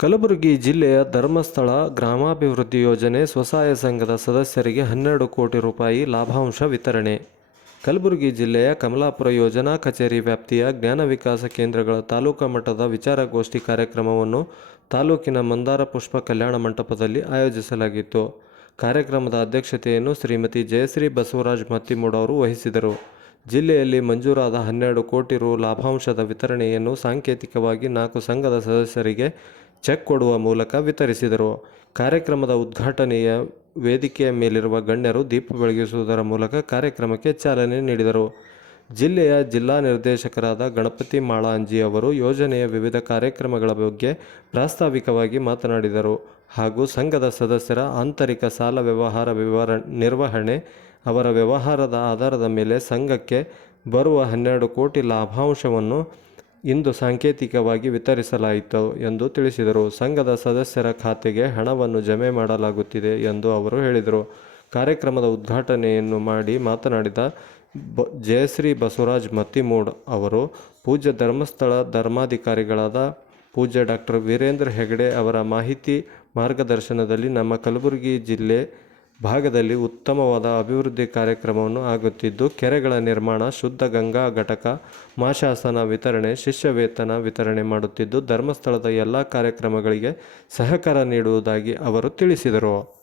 ಕಲಬುರಗಿ ಜಿಲ್ಲೆಯ ಧರ್ಮಸ್ಥಳ ಗ್ರಾಮಾಭಿವೃದ್ಧಿ ಯೋಜನೆ ಸ್ವಸಹಾಯ ಸಂಘದ ಸದಸ್ಯರಿಗೆ ಹನ್ನೆರಡು ಕೋಟಿ ರೂಪಾಯಿ ಲಾಭಾಂಶ ವಿತರಣೆ. ಕಲಬುರಗಿ ಜಿಲ್ಲೆಯ ಕಮಲಾಪುರ ಯೋಜನಾ ಕಚೇರಿ ವ್ಯಾಪ್ತಿಯ ಜ್ಞಾನ ವಿಕಾಸ ಕೇಂದ್ರಗಳ ತಾಲೂಕಾ ಮಟ್ಟದ ವಿಚಾರಗೋಷ್ಠಿ ಕಾರ್ಯಕ್ರಮವನ್ನು ತಾಲೂಕಿನ ಮಂದಾರ ಪುಷ್ಪ ಕಲ್ಯಾಣ ಮಂಟಪದಲ್ಲಿ ಆಯೋಜಿಸಲಾಗಿತ್ತು. ಕಾರ್ಯಕ್ರಮದ ಅಧ್ಯಕ್ಷತೆಯನ್ನು ಶ್ರೀಮತಿ ಜಯಶ್ರೀ ಬಸವರಾಜ್ ಮತ್ತಿಮೂಡ್ ಅವರು ವಹಿಸಿದರು. ಜಿಲ್ಲೆಯಲ್ಲಿ ಮಂಜೂರಾದ ಹನ್ನೆರಡು ಕೋಟಿ ರು ಲಾಭಾಂಶದ ವಿತರಣೆಯನ್ನು ಸಾಂಕೇತಿಕವಾಗಿ ನಾಲ್ಕು ಸಂಘದ ಸದಸ್ಯರಿಗೆ ಚೆಕ್ ಕೊಡುವ ಮೂಲಕ ವಿತರಿಸಿದರು. ಕಾರ್ಯಕ್ರಮದ ಉದ್ಘಾಟನೆಯ ವೇದಿಕೆಯ ಮೇಲಿರುವ ಗಣ್ಯರು ದೀಪ ಬೆಳಗಿಸುವುದರ ಮೂಲಕ ಕಾರ್ಯಕ್ರಮಕ್ಕೆ ಚಾಲನೆ ನೀಡಿದರು. ಜಿಲ್ಲೆಯ ಜಿಲ್ಲಾ ನಿರ್ದೇಶಕರಾದ ಗಣಪತಿ ಮಾಳಾಂಜಿ ಅವರು ಯೋಜನೆಯ ವಿವಿಧ ಕಾರ್ಯಕ್ರಮಗಳ ಬಗ್ಗೆ ಪ್ರಾಸ್ತಾವಿಕವಾಗಿ ಮಾತನಾಡಿದರು. ಹಾಗೂ ಸಂಘದ ಸದಸ್ಯರ ಆಂತರಿಕ ಸಾಲ ವ್ಯವಹಾರ ವಿವರ ನಿರ್ವಹಣೆ, ಅವರ ವ್ಯವಹಾರದ ಆಧಾರದ ಮೇಲೆ ಸಂಘಕ್ಕೆ ಬರುವ ಹನ್ನೆರಡು ಕೋಟಿ ಲಾಭಾಂಶವನ್ನು ಇಂದು ಸಾಂಕೇತಿಕವಾಗಿ ವಿತರಿಸಲಾಯಿತು ಎಂದು ತಿಳಿಸಿದರು. ಸಂಘದ ಸದಸ್ಯರ ಖಾತೆಗೆ ಹಣವನ್ನು ಜಮೆ ಮಾಡಲಾಗುತ್ತಿದೆ ಎಂದು ಅವರು ಹೇಳಿದರು. ಕಾರ್ಯಕ್ರಮದ ಉದ್ಘಾಟನೆಯನ್ನು ಮಾಡಿ ಮಾತನಾಡಿದ ಬ, ಜಯಶ್ರೀ ಬಸವರಾಜ್ ಮತ್ತಿಮೂಡ್ ಅವರು, ಪೂಜ್ಯ ಧರ್ಮಸ್ಥಳ ಧರ್ಮಾಧಿಕಾರಿಗಳಾದ ಪೂಜ್ಯ ಡಾಕ್ಟರ್ ವೀರೇಂದ್ರ ಹೆಗಡೆ ಅವರ ಮಾಹಿತಿ ಮಾರ್ಗದರ್ಶನದಲ್ಲಿ ನಮ್ಮ ಕಲಬುರಗಿ ಜಿಲ್ಲೆ ಭಾಗದಲ್ಲಿ ಉತ್ತಮವಾದ ಅಭಿವೃದ್ಧಿ ಕಾರ್ಯಕ್ರಮವನ್ನು ಆಗುತ್ತಿದ್ದು, ಕೆರೆಗಳ ನಿರ್ಮಾಣ, ಶುದ್ಧ ಗಂಗಾ ಘಟಕ, ಮಾಶಾಸನ ವಿತರಣೆ ಶಿಷ್ಯ ವೇತನ ವಿತರಣೆ ಮಾಡುತ್ತಿದ್ದು, ಧರ್ಮಸ್ಥಳದ ಎಲ್ಲ ಕಾರ್ಯಕ್ರಮಗಳಿಗೆ ಸಹಕಾರ ನೀಡುವುದಾಗಿ ಅವರು ತಿಳಿಸಿದರು.